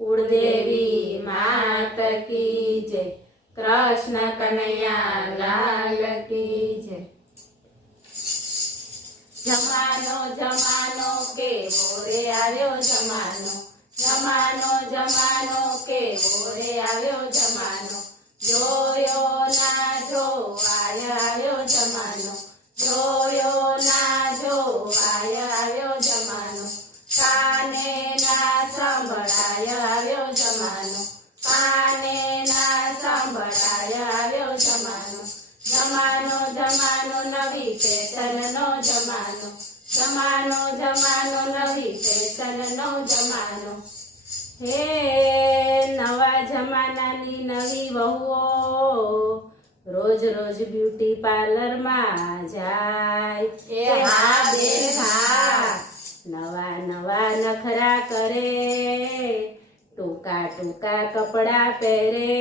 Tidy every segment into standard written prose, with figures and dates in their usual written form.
कुलदेवी मात की जय। कृष्ण कन्हैया लाल की जय। जमानो जमानो केवो रे आव्यो जमानो, जमानो जमानो केवो रे आव्यो जमानो। जोयो ना जोवाय आव्यो जमानो, जोयो ना जोवाय आव्यो जमानो। काने ना संभळाय आव्यो जमानो, काने ना संभळाय आव्यो जमानो। जमानो जमानो नवी फैशननो जमानो, जमानो जमानो नवी फैशननो जमानो। हे नवा जमानानी नवी वहुओ रोज रोज ब्यूटी पार्लर में जाय। ए हा बेन हा, नवा नवा नखरा करे, टूका टूका कपड़ा पहरे।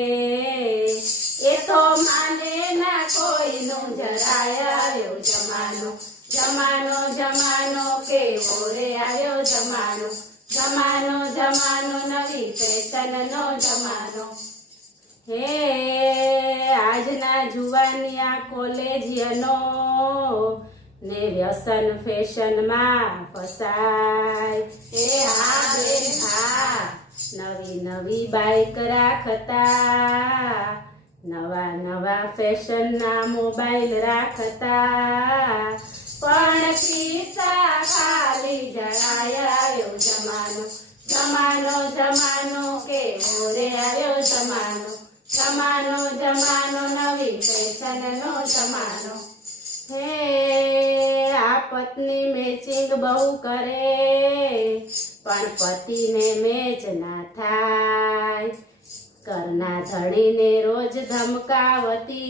ए तो माने ना कोई नु जराय आव्यो जमानो, जमानो जमानो केवो रे आव्यो जमानो। जमानो जमानो नवी फैशननो जमानो। हे આજના જુવાનિયા કોલેજિયનો ને વ્યસન ફેશનમાં ફસાય। એ હા બેન હા, નવી નવી બાઈક રાખતા, નવા નવા ફેશનના મોબાઈલ રાખતા, પણ ખિસ્સા ખાલી જણાય આવ્યો જમાનો। જમાનો જમાનો કેવો રે આવ્યો જમાનો, जमानो जमानो नवी फैशननो जमानो। हे आ पत्नी मैचिंग बहु करे, पण पति ने मैच ना थाय। करना धड़ी ने रोज धमकावती,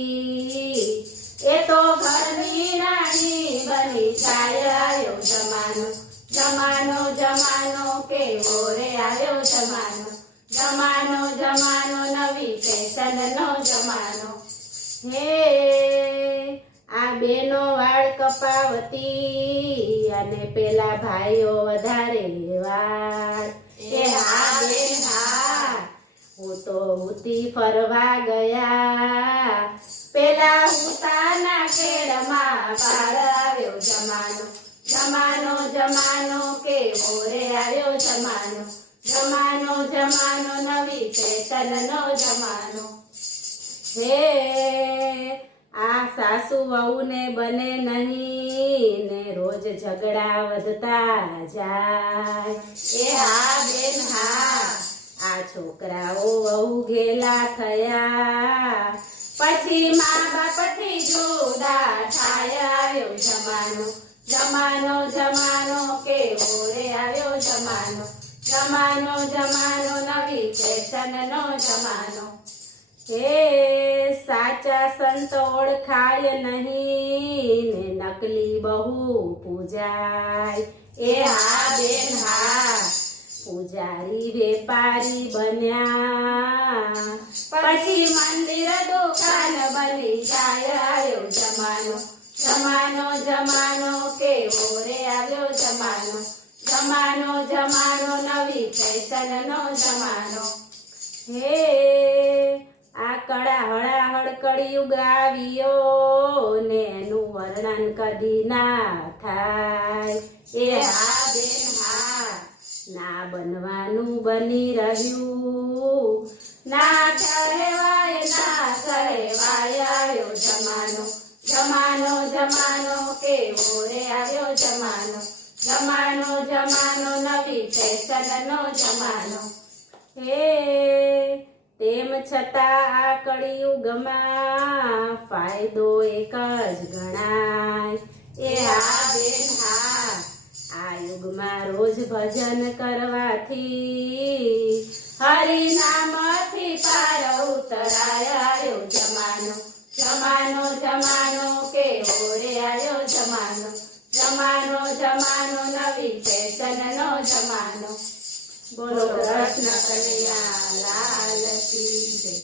ए तो घरनी राणी बनी जाय आव्यो जमानो। जमानो जमानो केवो रे आव्यो जमानो, जमानो जमानो नवी फैशननो जमानो। हे आ बेनो वाળ કપાવતી અને પેલા ભાઈઓ વધારે વાળ। એ હા બેન હા, હું તો ઉતી ફરવા ગયા, પેલા ઉતાના કેળમાં પાળ આવ્યો જમાનો। જમાનો જમાનો કેવો રે આવ્યો જમાનો, जमानो जमानो नवी फैशननो जमानो। हे आ सासू वहू ने बने नहीं ने रोज झगड़ा वधता जाय। ए हा बेन हा, आ छोकराओ वहू घेला थया, पछी माँ बापथी जुदा थाय आव्यो जमानो। जमानो जमानो केवो रे आव्यो जमानो, जमानो जमानो नवी फैशननो जमानो। हे साचा संत ओळखाय नहीं ने नकली बहु पूजाय। ए हा बेन हा, पुजारी वेपारी बन्या, पछी मंदिर दुकान बनी जाय आव्यो जमानो। जमानो जमानो केवो रे आव्यो जमानो, जमानो जमानो नवी फैशननो जमानो। हे आ कड़ा हड़ाहड़ कड़ियुग आव्यो ने एनु वर्णन कदी ना थाय। ए हा बेन हा, ना बनवानुं बनी रह्युं, ना कहेवाय ना कहेवाय आव्यो जमानो। जमानो जमानो केवो रे आव्यो जमानो, जमानो जमानो नवी फैशननो जमानो। हे तेम छता आ कलियुगमां फायदो एक ज गणाय। ए हा बेन हा, आ युगमां रोज भजन करवाथी हरि नामथी पार उतराय आव्यो जमानो। जमानो जमानो केवो रे आव्यो जमानो, जमानो जमानो नवी फैशननो जमानो। बोलो कृष्ण कन्हैया लाल की जय।